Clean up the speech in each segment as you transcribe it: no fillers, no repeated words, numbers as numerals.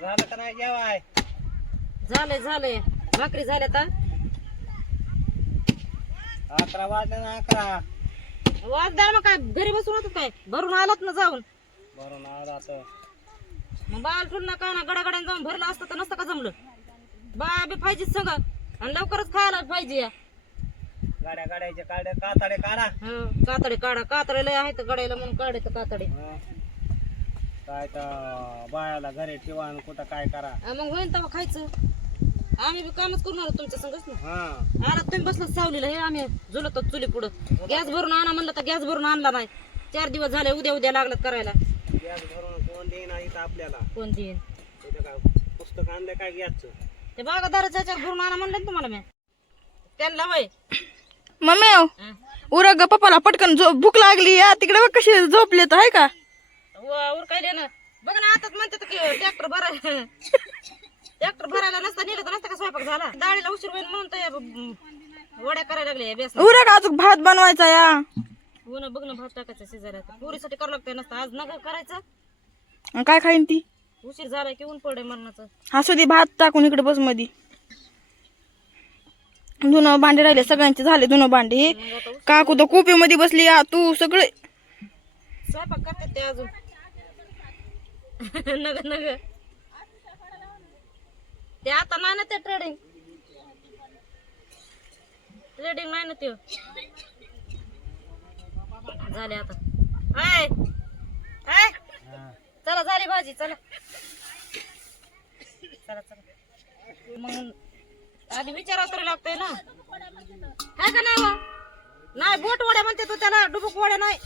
झालं का नाही जेवाय? झालंय झालंय भाकरी झाल्या आता 11 वाजले ना 11. वाजदार मग काय घरी बसून होतो काय भरून आलात ना जाऊन बरं ना आता मग बाल ठुल का ना गडागड्याने जाऊन भरलं असतं तर नसतं का जमलं बाया बी पाहिजे सगळं आणि लवकरच खायला पाहिजे या गाड्या गाड्याचे काढे कातडे काढा. कातडे काढा कातडे लय आहेत गड्याला म्हणून काढे तर कातडे काय तर बायाला घरी ठेवा आणि कुठं काय करा. मग होईन तेव्हा खायचं आम्ही बी कामच करणार तुमच्या संगच ना हा आला तुम्ही बसला सावलीला हे आम्ही झुलतो चुली पुढं गॅस भरून आणा म्हणलं तर गॅस भरून आणला नाही 4 दिवस झाले उद्या उद्या लागलं करायला गॅस भरून कोण देईन इथं आपल्याला कोण देईन इथं काय पुस्तक आणलं काय गॅसचं ते बागादाराच्या ह्याच्यावर भरून आणा म्हणलं ना तुम्हाला मी त्यांना वय मम्मी उरा ग पप्पाला पटकन भूक लागली या तिकडे बघ कशी झोपले तर आहे का उरकायले ना बघ ना आताच म्हणतात की ट्रॅक्टर भरायला नसता नेलं तर नसता का स्वयंपाक झाला डाळीला उशीर होईल म्हणून तर वड्या करायला लागले बेस उरा का अजून भात बनवायचा या हो ना बघ ना भात टाकायचा शिजायला पुरीसाठी करावं लागतंय नसतं आज नका करायचं आणि काय खाईन ती उशीर झाला की ऊन पडे मरणाचं हसू दे भात टाकून इकडे बस मध्ये धुणं भांडे राहिले सगळ्यांचे झाले धुणं भांडे काकू तर कोपी मध्ये बसली या तू सगळे स्वयंपाक करतात ते अजून नग नग ते आता नाही ना ते ट्रेडिंग नाही ना ते झाले आता हाय हाय चला झाली भाजी चला चला चला मग आधी विचारावं तरी लागतंय ना काय का नाही नाही बोट वड्या म्हणते तो त्याला डुबुक वड्या नाही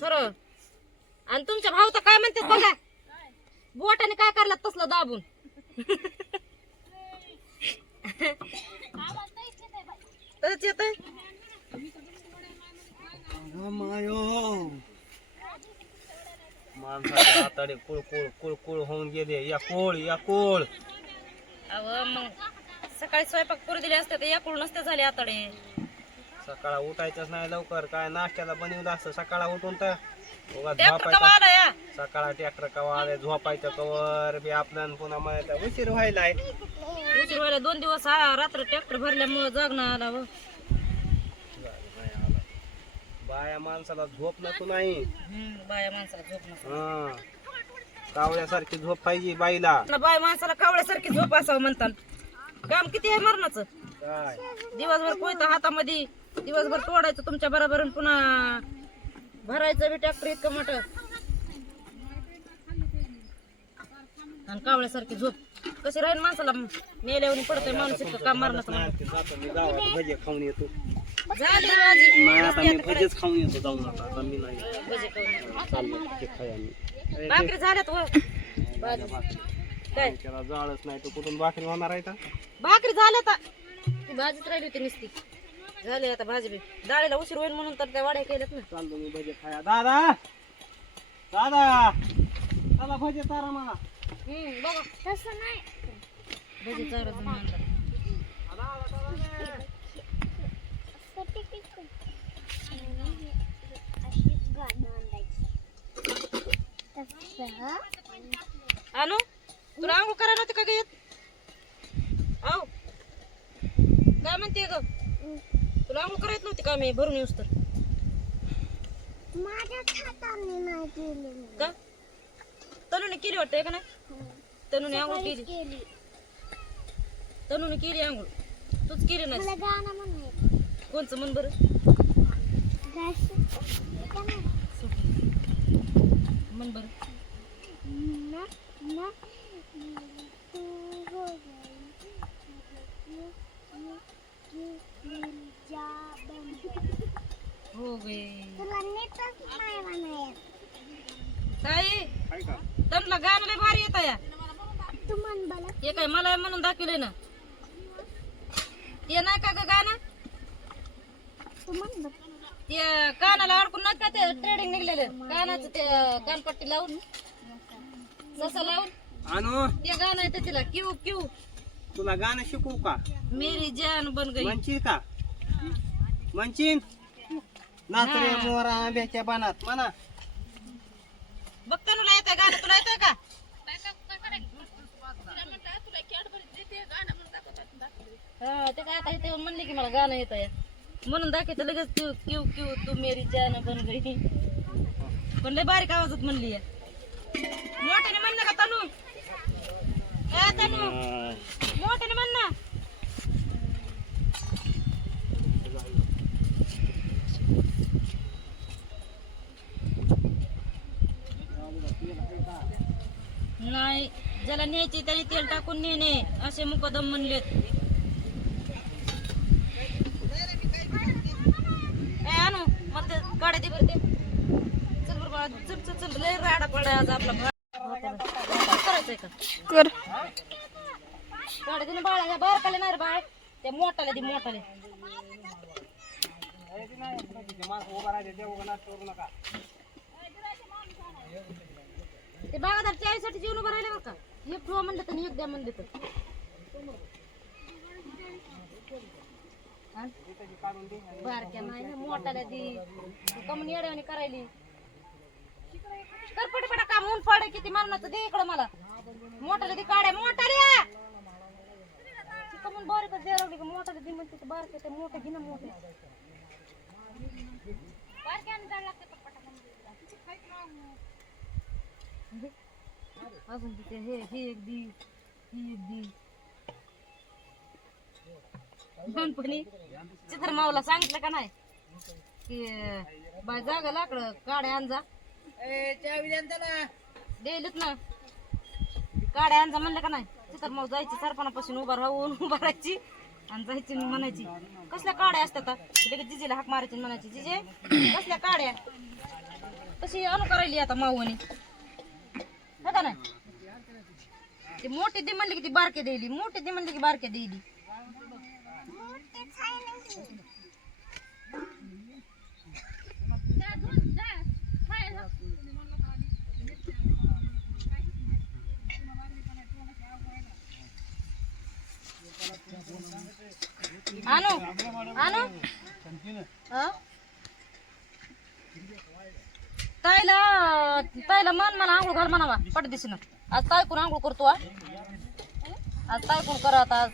खरं आणि तुमच्या भाऊ तर काय म्हणते बघा बोटाने काय करला तसलं दाबून तसंच येतंय माणसाचे हाताडे कुळ कुळ कुळ कुळ होऊन गेले या कोळ अव मग सकाळी स्वयंपाक करू दिले असते तर याकुळ नसते झाले आतडे सकाळ उठायचंच नाही लवकर काय नाश्त्याला बनवलं असतं सकाळ उठून तर उगाच ट्रॅक्टर कवा झोपायचं आला या सकाळ ट्रॅक्टर कवा आले झोपायचं कवर बी आपल्याला पुन्हा मला उशीर व्हायलाय उशीर व्हायला 2 दिवस रात्र ट्रॅक्टर भरल्यामुळे जगणं आला व बाया माणसाला झोप नको नाही बाया माणसाला झोप नसते हा कावळ्यासारखी झोप पाहिजे बाईला बाय माणसाला कावळ्यासारखी झोप असावं म्हणतात काम किती आहे मरणाचं काय दिवसभर कोयता हातामध्ये दिवसभर तोडायचं तुमच्या बरोबर पुन्हा भरायचं बी ट्रॅक्टर इतकं मोठं आणि कावळ्यासारखी झोप कशी राहील माणसाला मेल्यावर पडतंय माणूस इतकं काम मारण्याचं मी गावात भजे खाऊन येतो झाली भाजी नाही आता मी भजेच खाऊन येतो जाऊन आता मी नाही भजी खाऊन. चाललो ते खाय आम्ही भाकरी झाल्यात व भाजी काय त्याला जाळच नाही तर कुठून भाकरी होणार आहे का भाकरी झाल्यात ती भाजीच राहिली होती नुसती झाली आता भाजी बी डाळीला उशीर होईल म्हणून तर त्या वाड्या केल्यात ना चाललो मी भजे खाया दादा दादा चला भजे तारा मला बघा तसं नाही भजी चारा जण आणला आणू तुला आंघोळ करा नव्हती का ग येत आहो काय म्हणते ग तुला आंघोळ करायच नव्हती का मी भरून येऊस तर का तनुने केली वाटतंय का नाही तनुने आंघोळ केली तनुने केली आंघोळ तूच केली नाही कोणचं मन बरं मन बरं हो गे ताई त्यांना गाणं लय भारी येत या हे काय मला म्हणून दाखवलंय ना ते नाही का ग गाणं ते कानाला अडकून नाही का ते ट्रेडिंग निघलेलं कानाचं ते कानपट्टी लावून जसं लावून आणू ते गाणं आहे तिला क्यू क्यू तुला गाणं शिकवू का मेरी जान बन गई म्हणशील का म्हणशील नाचरे मोरा आंब्याच्या बाणात म्हणा बघता तुला येतंय गाणं तुला येतंय का हा ते काय आता इथे येऊन म्हणले की मला गाणं येतं या म्हणून दाखवायचं लगेच क्यू क्यू क्यू तू मेरी जान बन गई पण लय बारीक आवाजात म्हणली या मोठ्याने म्हणलं का तनू तनू मोठ्याने म्हण ना नाही ज्याला न्यायचे त्याने तेल टाकून नेणे असे मुकदम म्हणलेत आणू मग ते गाड्या दे बरं ते चल बरं बाळा चल चल चल लय राडा पडलाय आज आपला करायचंय का कर गाड्या दे ना बाळा ह्या बारकाले नाही रे बाळ ते मोठाले दे मोठाले ते बागादार चाळीसाठी जेवण उभं राहिले बरं का एक ठेवा म्हणलं तर एक द्या म्हणले तर बारक्या नाही ना मोठाल्या दी कमून येड्यावानी करायली कर पटापटा काम ऊन पडे किती मारण्याचं दे इकडं मला मोठाल्या दी काड्या मोठाल्या कमून बारीकच द्यायला लागली का मोठाल्या दी म्हणते बारक्या ते मोठे घे ना मोठे अजून तिथे हे एक दी ही एक दी लहानपणी चित्र मावला सांगितलं का नाही की बाय जागा लाकडं काड्या आणजा द्यायलेत ना काड्या आणजा म्हणलं का नाही चित्र माव जायची सरपणापासून उभा राहून उभा राहायची आणि जायची म्हणायची कसल्या काड्या असतात लगेच जिजेला हाक मारायची म्हणायची जिजे कसल्या काड्या कशी अनु करायली आता माऊनी का नाही ती मोठी दे म्हणली की ती बारके द्यायली मोठी दे म्हणली की बारके द्यायली आणू आणू ताईला मन मला आंघोळ घाल म्हणावा पटदिशीनं आज ताई कोण आंघोळ करतो आज ताई कोण करा आता आज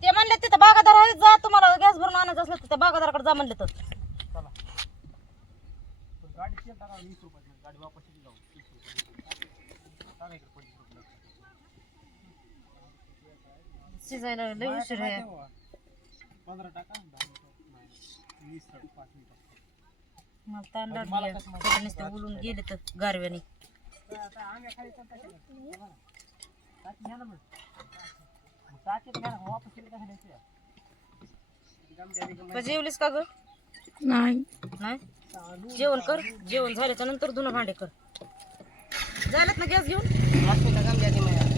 ते म्हणले तिथं बागादार आहे जा तुम्हाला गॅस भरून आणायचं असलं तर त्या बागादाराकडे जा म्हणले तर शिजायला लय उशीर आहे मला ताण लागली नुसते उलून गेले तर गारव्याने जेवलीस का ग नाही नाही जेवण कर जेवण झाल्याच्या नंतर धुणं भांडे कर झालेत ना गॅस घेऊन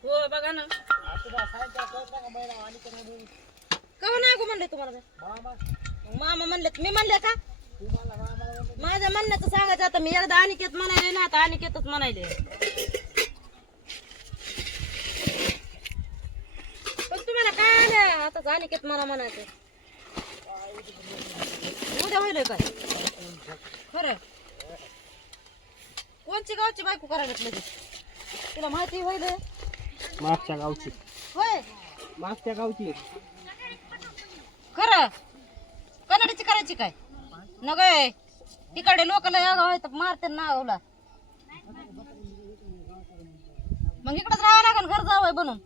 हो बघा ना कवा नाही गो म्हणले तुम्हाला मामा म्हणलेत मी म्हणले का माझ्या म्हणण्याचं सांगायचं आता मी एकदा अनिकेत म्हणायले ना आता अनिकेतच म्हणायले पण तुम्हाला काय आलं आता अनिकेत मला म्हणायचं उद्या होईल काय खरं कोणची गावची बायको करायला लगेच तुला माहिती होईल मागच्या गावची होय मागच्या गावची खरं कन्नडीची करायची काय नग तिकडे लोकांना या गाव तर मारते नावला मग इकडंच राहावं लागेल घर जावं बनून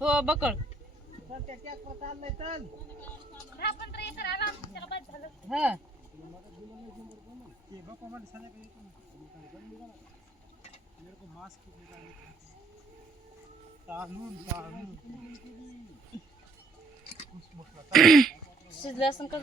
हो बकळ हा शिजले असं का